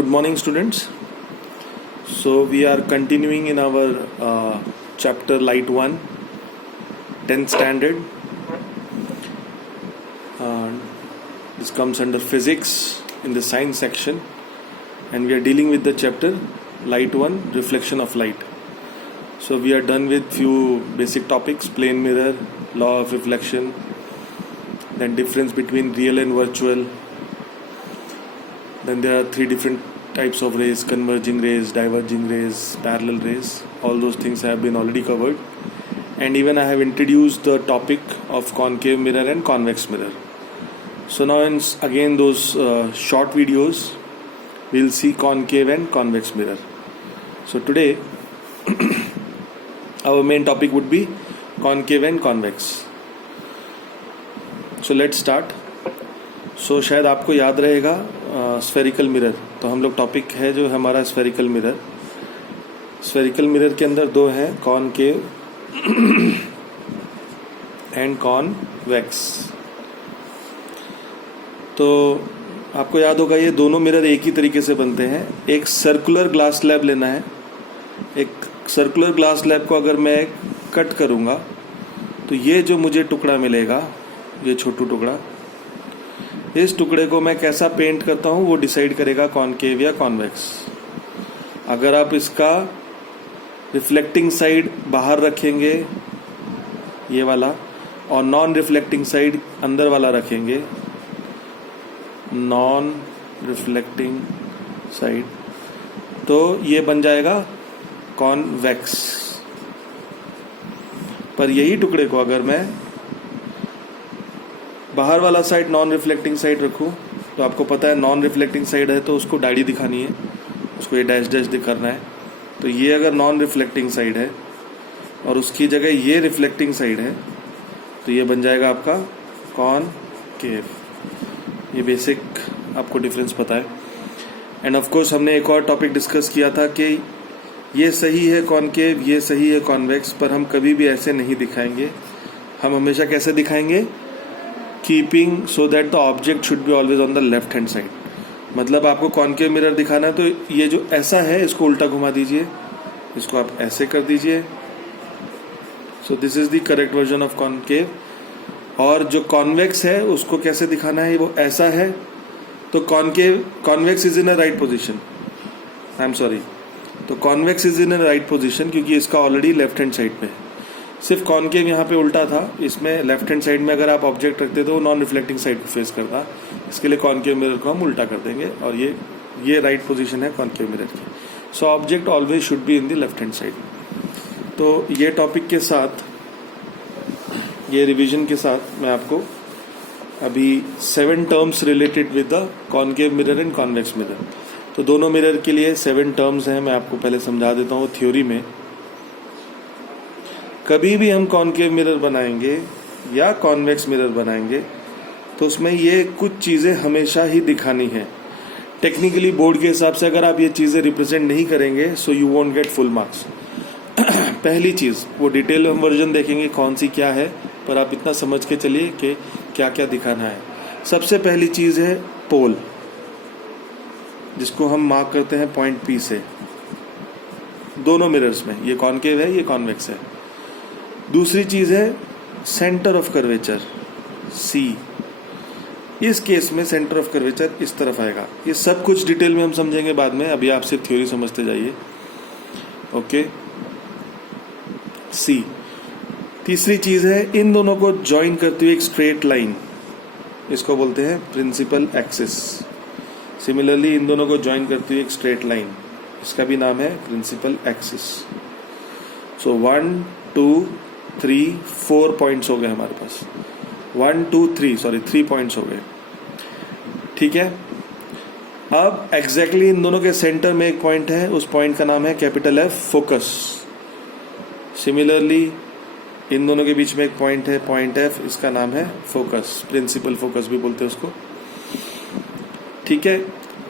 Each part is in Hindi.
Good morning, students. So we are continuing in our chapter Light 1, 10th standard. This comes under physics in the science section, and we are dealing with the chapter Light 1, reflection of light. So we are done with few basic topics: plane mirror, law of reflection, then difference between real and virtual. Then there are three different types of rays: converging rays, diverging rays, parallel rays. All those things have been already covered, and even I have introduced the topic of concave mirror and convex mirror. So now again those short videos we'll see concave and convex mirror. So today our main topic would be concave and convex. So let's start. सो शायद आपको याद रहेगा स्फेरिकल मिरर, तो हम लोग टॉपिक है जो हमारा स्फेरिकल मिरर. स्फेरिकल मिरर के अंदर दो हैं, कॉनकेव एंड कॉनवेक्स. तो आपको याद होगा ये दोनों मिरर एक ही तरीके से बनते हैं. एक सर्कुलर ग्लास स्लैब लेना है. एक सर्कुलर ग्लास स्लैब को अगर मैं कट करूँगा तो ये जो मुझे टुकड़ा मिलेगा, ये छोटू टुकड़ा, इस टुकड़े को मैं कैसा पेंट करता हूँ वो डिसाइड करेगा कॉनकेव या कॉन्वेक्स. अगर आप इसका रिफ्लेक्टिंग साइड बाहर रखेंगे ये वाला, और नॉन रिफ्लेक्टिंग साइड अंदर वाला रखेंगे, नॉन रिफ्लेक्टिंग साइड, तो ये बन जाएगा कॉन्वेक्स. पर यही टुकड़े को अगर मैं बाहर वाला साइड नॉन रिफ्लेक्टिंग साइड रखूं, तो आपको पता है नॉन रिफ्लेक्टिंग साइड है तो उसको डायरी दिखानी है, उसको ये डैश डैश दिखाना है. तो ये अगर नॉन रिफ्लेक्टिंग साइड है और उसकी जगह ये रिफ्लेक्टिंग साइड है, तो ये बन जाएगा आपका कॉनकेव. ये बेसिक आपको डिफरेंस पता है. एंड ऑफ कोर्स हमने एक और टॉपिक डिस्कस किया था कि ये सही है कॉनकेव, ये सही है कॉन्वेक्स, पर हम कभी भी ऐसे नहीं दिखाएंगे. हम हमेशा कैसे दिखाएंगे? Keeping so that the object should be always on the left hand side. मतलब आपको कॉनकेव मिरर दिखाना है तो ये जो ऐसा है इसको उल्टा घुमा दीजिए, इसको आप ऐसे कर दीजिए. So this is the correct version of concave. और जो कॉन्वेक्स है उसको कैसे दिखाना है, वो ऐसा है, तो convex is in a right position. I am sorry, तो convex is in a right position क्योंकि इसका ऑलरेडी लेफ्ट हैंड साइड पे है. सिर्फ कॉनकेव यहाँ पे उल्टा था, इसमें लेफ्ट हैंड साइड में अगर आप ऑब्जेक्ट रखते तो वो नॉन रिफ्लेक्टिंग साइड को फेस करता. इसके लिए कॉनकेव मिरर को हम उल्टा कर देंगे, और ये राइट पोजीशन है कॉनकेव मिरर की. So object always should be in the left hand side. तो ये टॉपिक के साथ, ये रिवीजन के साथ मैं आपको अभी 7 terms related with the concave mirror and convex mirror. तो दोनों मिरर के लिए 7 टर्म्स हैं, मैं आपको पहले समझा देता हूँ थ्योरी में. कभी भी हम कॉनकेव मिरर बनाएंगे या कॉन्वेक्स मिरर बनाएंगे तो उसमें ये कुछ चीज़ें हमेशा ही दिखानी है. टेक्निकली बोर्ड के हिसाब से अगर आप ये चीज़ें रिप्रेजेंट नहीं करेंगे so you won't get full marks. पहली चीज़, वो डिटेल हम वर्जन देखेंगे कौन सी क्या है, पर आप इतना समझ के चलिए कि क्या क्या दिखाना है. सबसे पहली चीज़ है पोल, जिसको हम मार्क करते हैं पॉइंट पी से. दोनों मिरर्स में, ये कॉनकेव है, ये कॉन्वेक्स है. दूसरी चीज है सेंटर ऑफ कर्वेचर, सी. इस केस में सेंटर ऑफ कर्वेचर इस तरफ आएगा. ये सब कुछ डिटेल में हम समझेंगे बाद में, अभी आप सिर्फ थ्योरी समझते जाइए. ओके, सी. तीसरी चीज है इन दोनों को ज्वाइन करते हुए एक स्ट्रेट लाइन, इसको बोलते हैं प्रिंसिपल एक्सिस. सिमिलरली इन दोनों को ज्वाइन करते हुए एक स्ट्रेट लाइन, इसका भी नाम है प्रिंसिपल एक्सिस. सो 1 2 3 4 पॉइंट्स हो गए हमारे पास. 1 2 3 पॉइंट्स हो गए. ठीक है. अब एग्जैक्टली इन दोनों के सेंटर में एक पॉइंट है, उस पॉइंट का नाम है capital F, focus. Similarly in दोनों के बीच में एक पॉइंट है, पॉइंट एफ, इसका नाम है फोकस, प्रिंसिपल फोकस भी बोलते हैं उसको. ठीक है.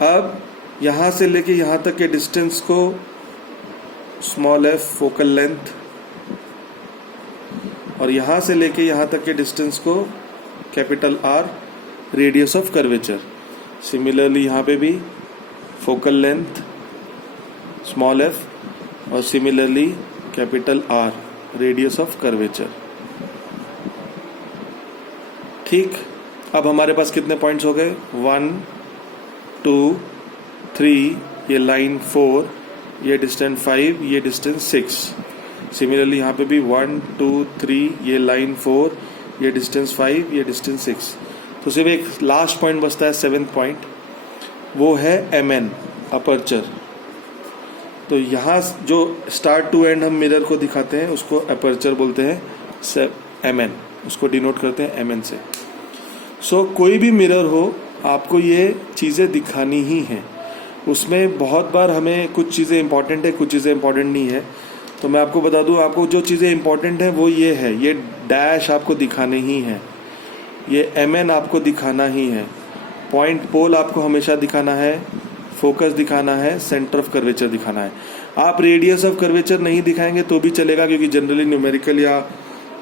अब यहां से लेके यहां तक के डिस्टेंस को स्मॉल एफ फोकल लेंथ, और यहां से लेके यहां तक के डिस्टेंस को capital R radius of curvature. Similarly यहां पे भी फोकल लेंथ स्मॉल f, और similarly capital R radius of curvature. ठीक, अब हमारे पास कितने पॉइंट्स हो गए? 1 2 3, ये लाइन 4, ये डिस्टेंस 5, ये डिस्टेंस 6। सिमिलरली यहाँ पे भी 1 2 3, ये लाइन 4, ये डिस्टेंस 5, ये डिस्टेंस 6। तो सिर्फ एक लास्ट पॉइंट बचता है, 7th पॉइंट, वो है MN अपर्चर। तो यहाँ जो स्टार्ट टू एंड हम मिरर को दिखाते हैं उसको अपर्चर बोलते हैं, MN, उसको डिनोट करते हैं MN से। सो कोई भी मिरर हो आपको ये चीज़ें दिखानी ही हैं। उसमें बहुत बार हमें कुछ चीज़ें इंपॉर्टेंट है, कुछ चीज़ें इंपॉर्टेंट नहीं है। तो मैं आपको बता दूं, आपको जो चीज़ें इंपॉर्टेंट है वो ये है, ये डैश आपको दिखाने ही है, ये MN आपको दिखाना ही है, पॉइंट पोल आपको हमेशा दिखाना है, फोकस दिखाना है, सेंटर ऑफ कर्वेचर दिखाना है। आप रेडियस ऑफ कर्वेचर नहीं दिखाएंगे तो भी चलेगा, क्योंकि जनरली न्यूमेरिकल या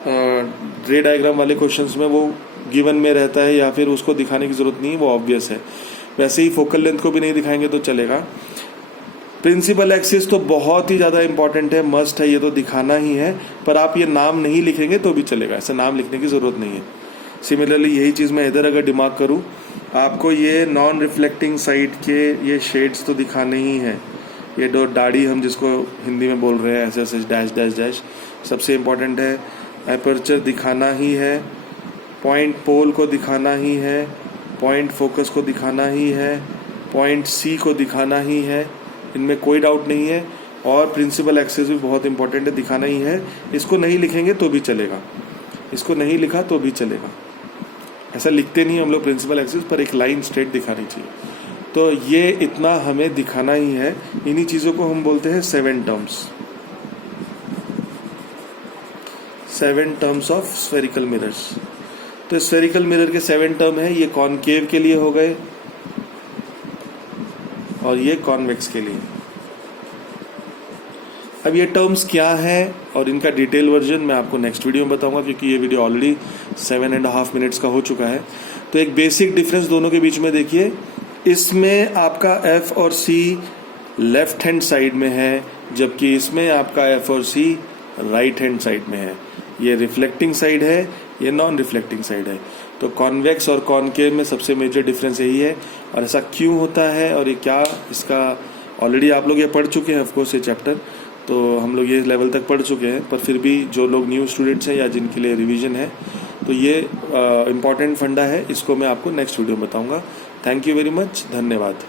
रे डायग्राम वाले क्वेश्चंस में वो गिवन में रहता है, या फिर उसको दिखाने की जरूरत नहीं है, वो ऑब्वियस है। वैसे ही फोकल लेंथ को भी नहीं दिखाएंगे तो चलेगा। प्रिंसिपल एक्सिस तो बहुत ही ज़्यादा इंपॉर्टेंट है, मस्ट है, ये तो दिखाना ही है, पर आप ये नाम नहीं लिखेंगे तो भी चलेगा, ऐसा नाम लिखने की ज़रूरत नहीं है। सिमिलरली यही चीज़ मैं इधर अगर दिमाग करूँ, आपको ये नॉन रिफ्लेक्टिंग साइड के ये शेड्स तो दिखाने ही है। ये दो दाढ़ी हम जिसको हिंदी में बोल रहे हैं, ऐसे ऐसे डैश डैश डैश, सबसे इम्पॉर्टेंट है। अपर्चर दिखाना ही है, पॉइंट पोल को दिखाना ही है, पॉइंट फोकस को दिखाना ही है, पॉइंट C को दिखाना ही है, इनमें कोई डाउट नहीं है। और प्रिंसिपल एक्सिस भी बहुत इंपॉर्टेंट है, दिखाना ही है। इसको नहीं लिखेंगे तो भी चलेगा, इसको नहीं लिखा तो भी चलेगा, ऐसा लिखते नहीं हम लोग प्रिंसिपल एक्सिस, पर एक लाइन स्ट्रेट दिखानी चाहिए। तो ये इतना हमें दिखाना ही है। इन्हीं चीज़ों को हम बोलते हैं 7 terms, 7 terms of spherical mirrors. तो स्फेरिकल मिरर के 7 टर्म है, ये कॉनकेव के लिए हो गए और ये कॉन्वेक्स के लिए। अब ये टर्म्स क्या हैं और इनका डिटेल वर्जन मैं आपको नेक्स्ट वीडियो में बताऊंगा, क्योंकि ये वीडियो ऑलरेडी 7.5 मिनट्स का हो चुका है। तो एक बेसिक डिफरेंस दोनों के बीच में देखिए, इसमें आपका F और C लेफ्ट हैंड साइड में है, जबकि इसमें आपका F और C राइट हैंड साइड में है। ये रिफ्लेक्टिंग साइड है, ये नॉन रिफ्लेक्टिंग साइड है। तो कॉन्वेक्स और कॉनकेव में सबसे मेजर डिफरेंस यही है। और ऐसा क्यों होता है और ये क्या, इसका ऑलरेडी आप लोग ये पढ़ चुके हैं ऑफकोर्स, ये चैप्टर तो हम लोग ये लेवल तक पढ़ चुके हैं, पर फिर भी जो लोग न्यू स्टूडेंट्स हैं या जिनके लिए रिवीजन है, तो ये इम्पॉर्टेंट फंडा है, इसको मैं आपको नेक्स्ट वीडियो में बताऊंगा। थैंक यू वेरी मच, धन्यवाद।